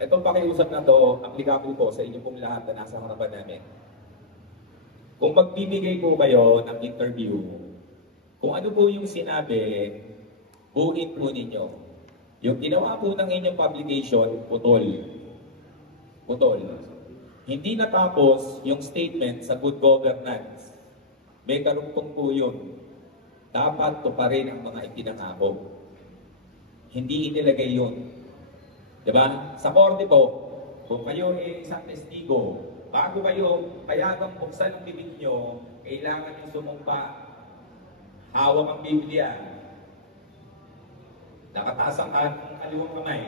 Itong pakiusap na to, applicable po sa inyo pong lahat na nasa harapan namin. Kung magbibigay po kayo ng interview, kung ano po yung sinabi, buuin po ninyo. Yung ginawa po ng inyong publication, putol. Putol. Hindi natapos yung statement sa good governance. May karugtong po yun. Dapat tuparin ang mga ipinangako. Hindi inilagay yun. Diba? Sa korte po, kung kayo ay isang testigo, bago kayo payagang buksan ang bibig nyo, kailangan yung sumumpa. Hawak ang Biblia. Nakataas ang kaliwang kamay.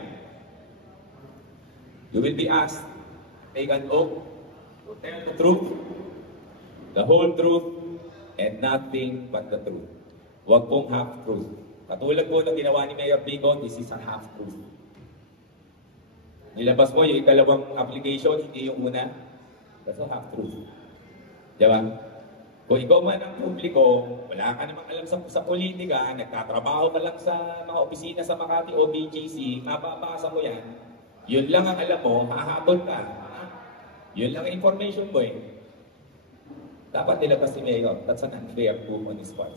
You will be asked, take an oath to tell the truth, the whole truth, and nothing but the truth. Huwag pong half-truth. Katulad po ng ginawa ni Mayor Vico, this is a half-truth. Nilabas mo yung ikalawang application, hindi yung una. That's a half-truth. Diba? Kung ikaw man ang publiko, wala ka namang alam sa politika, nagtatrabaho ka lang sa mga opisina sa Makati o BGC, mapapasa mo yan, yun lang ang alam mo, hahabol ka. Yun lang ang information mo eh. Dapat nilabas ni Mayor. That's an unfair move on his part.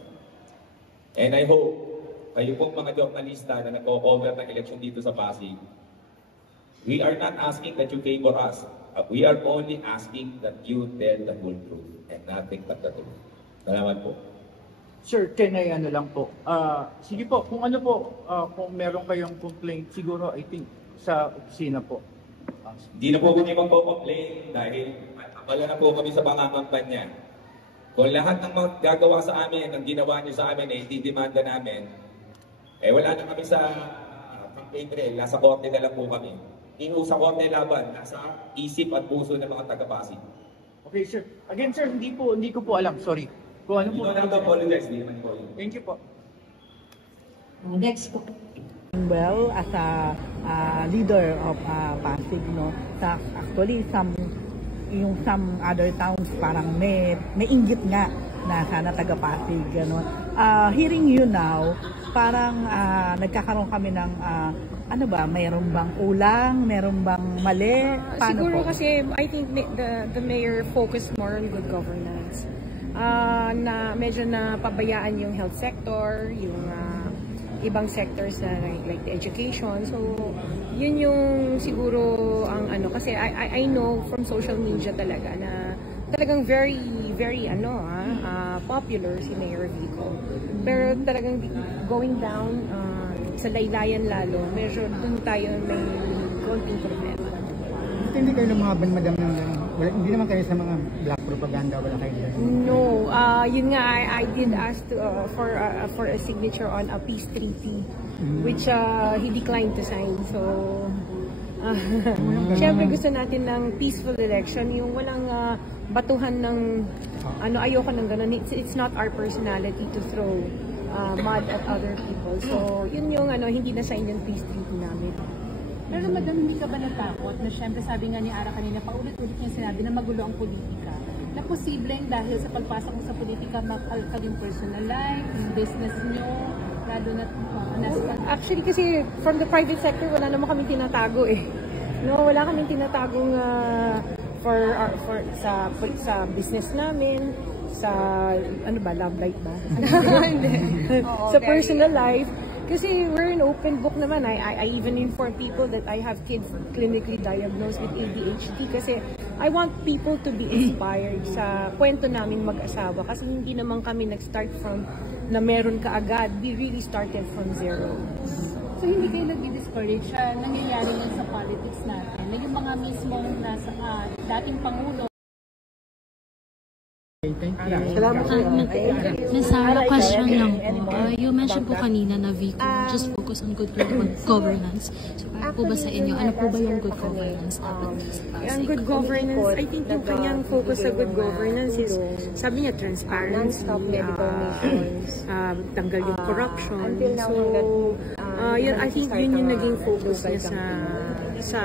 And I hope, kayo pong mga journalista na nag-o-cover ng eleksyon dito sa Pasig, we are not asking that you favor us. We are only asking that you tell the whole truth and nothing but the truth. Salamat po. Sir, Kenay, ano lang po. Sige po, kung ano po, kung meron kayong complaint, siguro I think sa opisina po. Hindi na po kami magpo-complain dahil abala na po kami sa pangangampanya. Kung lahat ng gagawa sa amin, ang ginawa niyo sa amin, itidemanda namin, wala na kami sa campaign trail, nasa korte na lang po kami. Hindi sa korte laban, nasa isip at puso ng mga taga-Pasig. Okay, sir. Again, sir, hindi ko po alam. Sorry. Kung ano po. Hindi ko apologize, hindi naman po yun. Thank you po. Next po. Well, as a leader of Pasig, no, actually some other towns parang may inggit nga na sana taga Pasig, gano'n. Hearing you now, parang nagkakaroon kami ng ano ba, mayroon bang kulang, mayroon bang mali? Paano Siguro po? kasi I think the mayor focused more on good governance. Na medyo na pabayaan yung health sector, yung ibang sectors na like the education. So yun yung siguro ang ano, kasi I know from social media talaga na talagang very popular si Mayor Vico. Pero talagang going down sa laylayan lalo, medyo dun tayo may konting problema. Hindi kayo lumaban, madam, hindi naman kayo sa mga black propaganda, wala kayo dyan? No, yun nga, I did ask for a signature on a peace treaty, which he declined to sign. So, syempre gusto natin ng peaceful election, yung walang batuhan ng, ayoko ng ganun. It's not our personality to throw mud at other people. So, yun yung hindi na sign yung peace treaty namin. Pero madam, hindi ka ba natakot na syempre sabi nga ni Ara kanina, paulit-ulit niya sinabi na magulo ang politika? Na posibleng dahil sa pagpasok mo sa politika, makalkal yung personal life, yung business nyo, lalo na Actually kasi from the private sector, wala naman kami tinatago eh. No, wala kaming tinatagong sa business namin, sa love life ba? Sa personal life. Kasi we're an open book naman. I even inform people that I have kids clinically diagnosed with ADHD kasi I want people to be inspired sa kwento namin mag-asawa kasi hindi naman kami nag-start from na meron ka agad. We really started from zero. So hindi kayo nag-discourage nangyayari yan sa politics natin na yung mga mismong nasa dating Pangulo. Thank you. Salamat sa Nasara, question lang po. You mentioned po kanina na Vico just focus on good governance. So, para po ba sa inyo, ano po ba yung good governance dapat sa Pasig? Ang good governance, I think yung kanyang focus sa good governance is, sabi niya, transparency, tanggal yung corruption. So, Yun, I think yun yung naging focus niya sa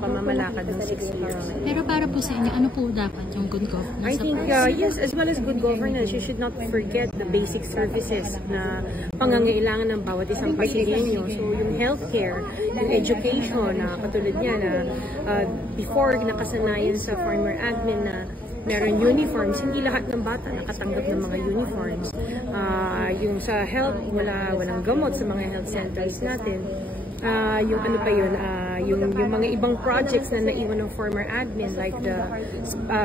pamamalakad ng 6 years. Pero para po sa inyo, ano po dapat yung good governance? I think, yes, as well as good governance, you should not forget the basic services na pangangailangan ng bawat isang Pasigueño. So, yung healthcare, yung education, katulad niya na before nakasanayan sa farmer admin na meron uniforms, hindi lahat ng bata nakatanggap ng mga uniforms. Yung sa health, walang gamot sa mga health centers natin. Yung ano pa yun, yung mga ibang projects na naiwan ng former admin like the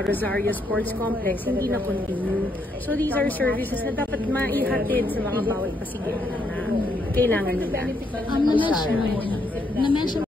Rosario Sports Complex, hindi na continue. So these are services na dapat maihatid sa mga bawat Pasigueño na kailangan nila. Na-mention